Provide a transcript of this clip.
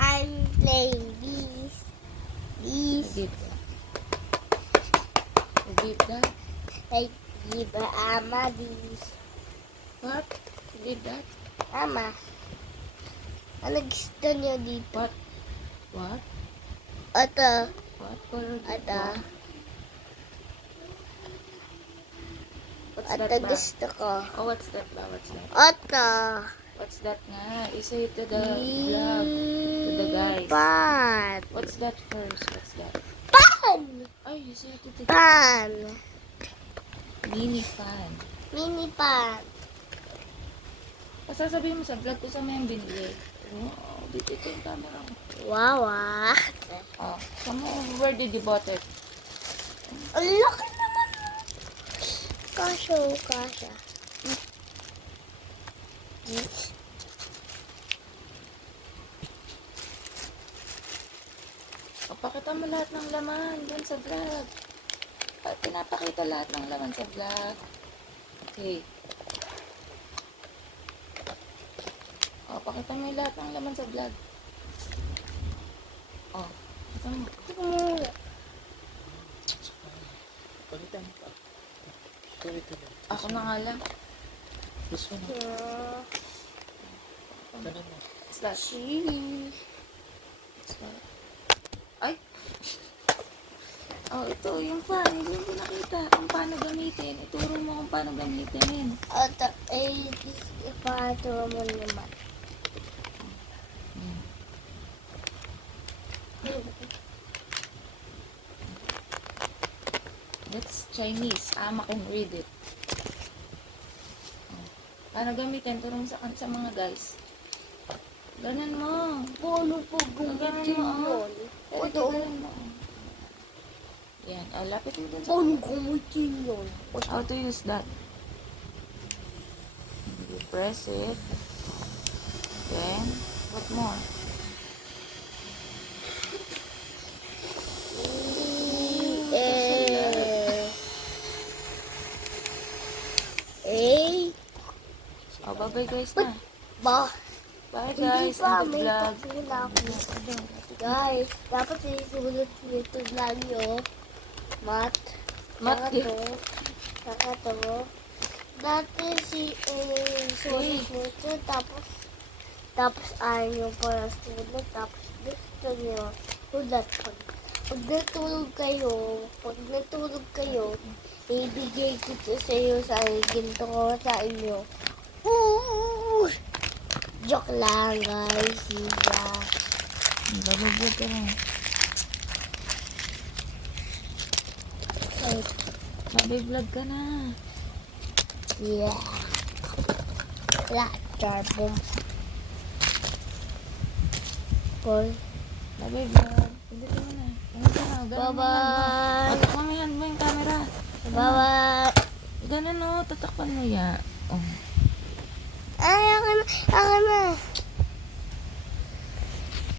I'm playing this. Give that. Give that. I give Ama this. What? Give that. Ama. Ano gusto niyo dito? What? What? Ito. What color did Ito. that? What's Ito that ba? gusto ko. Oh, what's that ba? What's that? Ito. What's that nga? Say it to the vlog. To the guys. Pan. What's that first? What's that? Pan. Ay, you say it to the Pan. mini fan. Mini pan. Sasabihin mo sa vlog ko sa may binili. Oh, dito yung camera mo. Wow, Oh, where did you bought it? ang laki naman. Kasha. O, pakita mo lahat ng laman dun sa vlog. Pinapakita lahat ng laman sa vlog. Okay. O, pakita mo yung lahat ng laman sa vlog. O, pakita mo. Palitan ka. Ito na. Ako na nga lang. Gusto mo. Ganun mo. What's that? Chili. What's that? Ay! Oh, ito yung fan. Hindi mo nakita kung paano gamitin. Ituro mo kung paano gamitin. Ito, ipaturo mo naman. That's Chinese. Ama can read it. Oh. Paano gamitin? Turo mo sa mga guys. Ganun mo. Paano po Ganun gamitin mo. yun? Pero Ito. ganun mo. Yan. Lapit mo dun sa... Paano gamitin yun? How to use that? You press it. Then, what more? Oh, bye-bye guys na. Bye guys. End the vlog. Guys, dapat sinusunod nito lang yung mat. Mat, Saka to. Dati sunod nito, tapos ayaw nyo para sunod, tapos gusto nyo sunod pag. Pag natulog kayo, ibigay ko ito sa iyo sa ginto ko sa inyo. Woo! Joke lang, guys. Siya. Bye-bye ka na. Bye-bye vlog ka na. Yeah. Charbom. Boy. Bye-bye vlog. Pindot mo na. Ganun ka na. Bye-bye. Tatakpan mo yan mo yung camera. Bye-bye. Ganun o. Tatakpan mo ya. Oh. Ay, ako na.